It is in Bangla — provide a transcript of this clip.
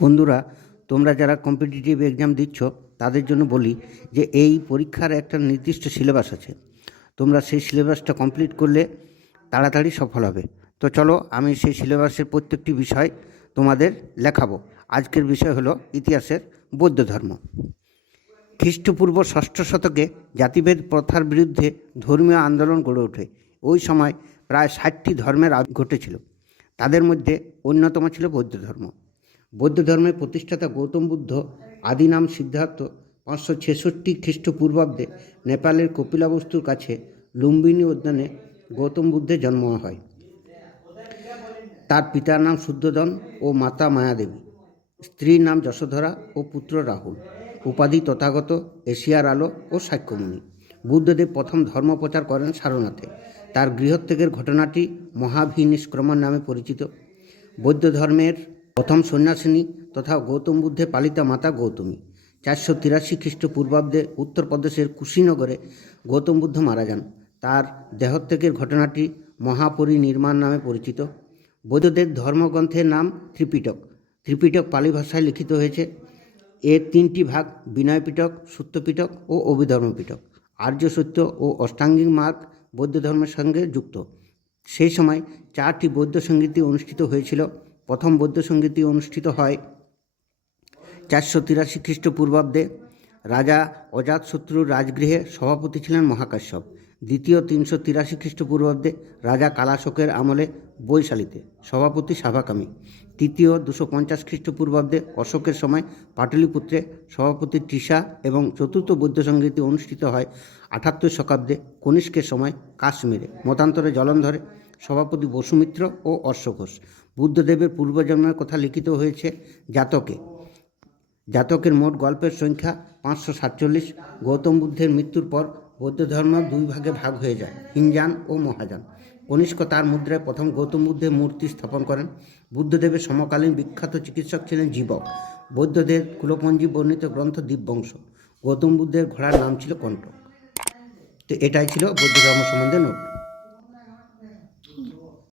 বন্ধুরা, তোমরা যারা কম্পিটিটিভ এক্সাম দিচ্ছ তাদের জন্য বলি যে এই পরীক্ষার একটা নির্দিষ্ট সিলেবাস আছে। তোমরা সেই সিলেবাসটা কমপ্লিট করলে তাড়াতাড়ি সফল হবে। তো চলো, আমি সেই সিলেবাসের প্রত্যেকটি বিষয় তোমাদের লেখাবো। আজকের বিষয় হলো ইতিহাসের বৌদ্ধ ধর্ম। খ্রিস্টপূর্ব ষষ্ঠ শতকে জাতিভেদ প্রথার বিরুদ্ধে ধর্মীয় আন্দোলন গড়ে ওঠে। ওই সময় প্রায় 60টি ধর্মের আবির্ভাব ঘটেছিল। তাদের মধ্যে অন্যতম ছিল বৌদ্ধ ধর্ম। বৌদ্ধ ধর্মের প্রতিষ্ঠাতা গৌতম বুদ্ধ, আদি নাম সিদ্ধার্থ, 566 খ্রিস্টপূর্বাব্দে নেপালের কপিলাবস্তুর কাছে লুম্বিনী উদ্যানে গৌতম বুদ্ধের জন্ম হয়। তার পিতার নাম শুদ্ধোদন ও মাতা মায়াদেবী, স্ত্রীর নাম যশোধরা ও পুত্র রাহুল। উপাধি তথাগত, এশিয়ার আলো ও সাক্ষ্যমণি। বুদ্ধদেব প্রথম ধর্মপ্রচার করেন সারনাথে। তার গৃহত্যাগের ঘটনাটি মহাভিনিষ্ক্রমণ নামে পরিচিত। বৌদ্ধ ধর্মের প্রথম সন্ন্যাসিনী তথা গৌতম বুদ্ধের পালিতা মাতা গৌতমী। 483 খ্রিস্টপূর্বাব্দে উত্তরপ্রদেশের কুশীনগরে গৌতম বুদ্ধ মারা যান। তার দেহত্যাগের ঘটনাটি মহাপরিনির্মাণ নামে পরিচিত। বৌদ্ধদের ধর্মগ্রন্থের নাম ত্রিপিটক। ত্রিপিটক পালি ভাষায় লিখিত হয়েছে। এর 3টি ভাগ: বিনয় পিটক, সূত্র পিটক ও অভিধর্ম পিটক। আর্য সত্য ও অষ্টাঙ্গিক মার্গ বৌদ্ধ ধর্মের সঙ্গে যুক্ত। সেই সময় 4টি বৌদ্ধ সংগীতি অনুষ্ঠিত হয়েছিল। প্রথম বৌদ্ধ সংগীতি অনুষ্ঠিত হয় 483 খ্রিস্টপূর্বাব্দে। রাজা অজাতশত্রুর রাজগৃহে সভাপতি ছিলেন মহাকাশ্যপ। দ্বিতীয় 383 খ্রিস্টপূর্বাব্দে রাজা কালাশোকের আমলে বৈশালীতে সভাপতি সাভাকামী। তৃতীয় 250 খ্রিস্টপূর্বাব্দে অশোকের সময় পাটলিপুত্রে সভাপতি তৃষা। এবং চতুর্থ বৌদ্ধ সংগীতি অনুষ্ঠিত হয় 78 শতাব্দে কনিষ্কের সময় কাশ্মীরে, মতান্তরে জলন্ধরে, সভাপতি বসুমিত্র ও অশ্বঘোষ। বুদ্ধদেবের পূর্বজন্মের কথা লিখিত হয়েছে জাতকে। জাতকের মোট গল্পের সংখ্যা 547। গৌতম বুদ্ধের মৃত্যুর পর বৌদ্ধ ধর্ম 2 ভাগে ভাগ হয়ে যায়, হিনযান ও মহাযান। কনিষ্ক তার মুদ্রায় প্রথম গৌতম বুদ্ধের মূর্তি স্থাপন করেন। বুদ্ধদেবের সমকালীন বিখ্যাত চিকিৎসক ছিলেন জীবক। বৌদ্ধদের কুলপঞ্জি বর্ণিত গ্রন্থ দীপবংশ। গৌতম বুদ্ধের ঘোড়ার নাম ছিল কণ্টক। তো এটাই ছিল বৌদ্ধ ধর্ম সম্বন্ধে নোট।